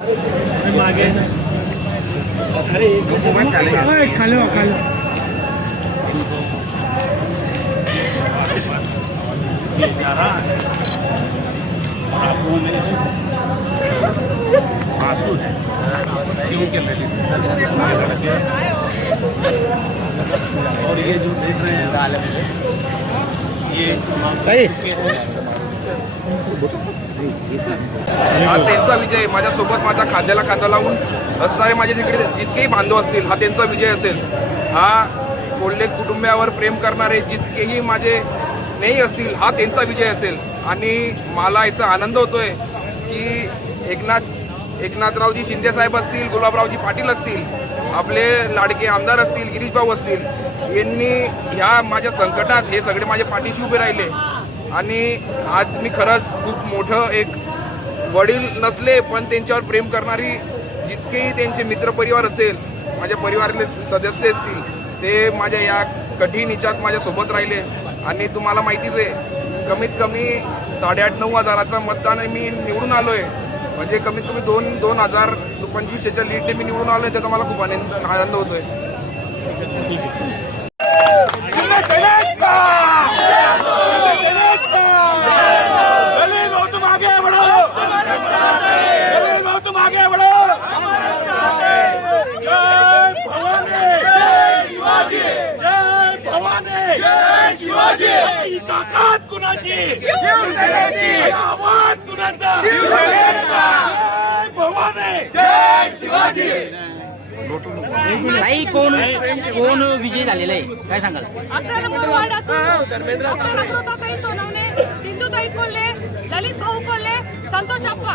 मागे अरे खाली वा खाली आंसू है क्यों के ललित लड़के और ये जो देख रहे हैं ये हा त्यांचा विजय. माझ्यासोबत माझ्या खांद्याला खांदा लावून असणारे माझे तिकडे जितकेही बांधव असतील हा त्यांचा विजय असेल. हा कोल्हे कुटुंबियावर प्रेम करणारे जितकेही माझे स्नेही असतील हा त्यांचा विजय असेल. आणि मला याचा आनंद होतोय की एकनाथ एकनाथरावजी शिंदे साहेब असतील गुलाबरावजी पाटील असतील आपले लाडके आमदार असतील गिरीश भाऊ असतील यांनी ह्या माझ्या संकटात हे सगळे माझ्या पाठीशी उभे राहिले. आणि आज मी खरंच खूप मोठं एक वडील नसले पण त्यांच्यावर प्रेम करणारी जितकेही त्यांचे मित्रपरिवार असेल माझ्या परिवारातले सदस्य असतील ते माझ्या या कठीण हिच्यात माझ्यासोबत राहिले. आणि तुम्हाला माहितीच आहे कमीत कमी साडेआठ नऊ हजाराचं मतदान मी निवडून आलो आहे म्हणजे कमीत कमी दोन दोन हजार पंचवीसशेच्या लीडने मी निवडून आलो आहे त्याचा मला खूप आनंद आनंद होतो आहे. ताकद कुणाची? आवाज कोण कोण विजयी झालेला आहे? काय सांगाल? अकरा नंबर वार्डातून डॉक्टर अमृताताई सोनवणे सिंधुताई कोल्हे ललित भाऊ कोल्हे संतोष अप्पा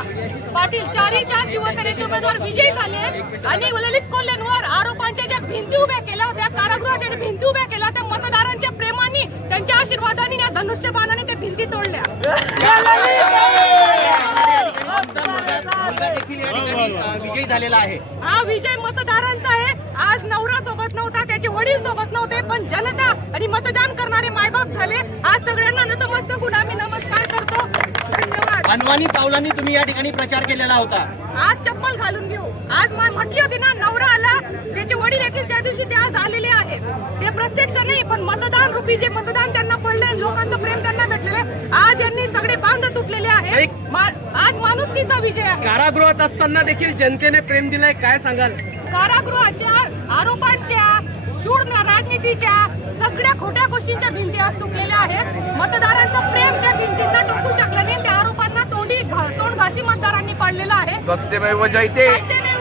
पाटील चारही चार शिवसेनेचे उमेदवार विजयी झाले आहेत. आणि ललित कोल्हेंवर आरोपांच्या ज्या भिंती उभ्या केल्या होत्या कारागृहाच्या भिंती उभ्या केल्या त्या मतदारांच्या प्रेमाने त्यांच्या आशीर्वादाने या धनुष्य बाणाने त्या भिंती तोडल्या. विजयी झालेला आहे हा विजय मतदारांचा आहे. आज नवरा सोबत नव्हता त्याचे वडील सोबत नव्हते पण जनता आणि मतदान करणारे मायबाप झाले. आज सगळ्यांना नतमस्तक आम्ही नमस्कार करतो. धन्यवाद. अनवाणी पावलांनी तुम्ही या ठिकाणी प्रचार केलेला होता. आज चप्पल घालून घेऊ. आज म्हटली होती ना नवरा आला त्याचे वडील येतील त्या दिवशी ते आज आलेले आहेत. ते प्रत्यक्ष नाही पण मतदान रूपी जे मतदान त्यांना लोकांचं प्रेम त्यांना भेटलेलं आहे. आज यांनी सगळे बांध तुटलेले आहेत. मा- आज माणुसकीचा विजय आहे. कारागृहात असताना देखील जनतेने प्रेम दिलाय काय सांगाल? कारागृहाच्या आरोपांच्या शूळ राजनीतीच्या सगळ्या खोट्या गोष्टींच्या भिंती आज तुटलेल्या आहेत. मतदारांचं प्रेम त्या भिंतींना टोकू शकलं नाही. त्या आरोपांना तोंडी घा- तोंड घासी मतदारांनी पाडलेलं आहे. सत्यमेव जयते. सत्यमेव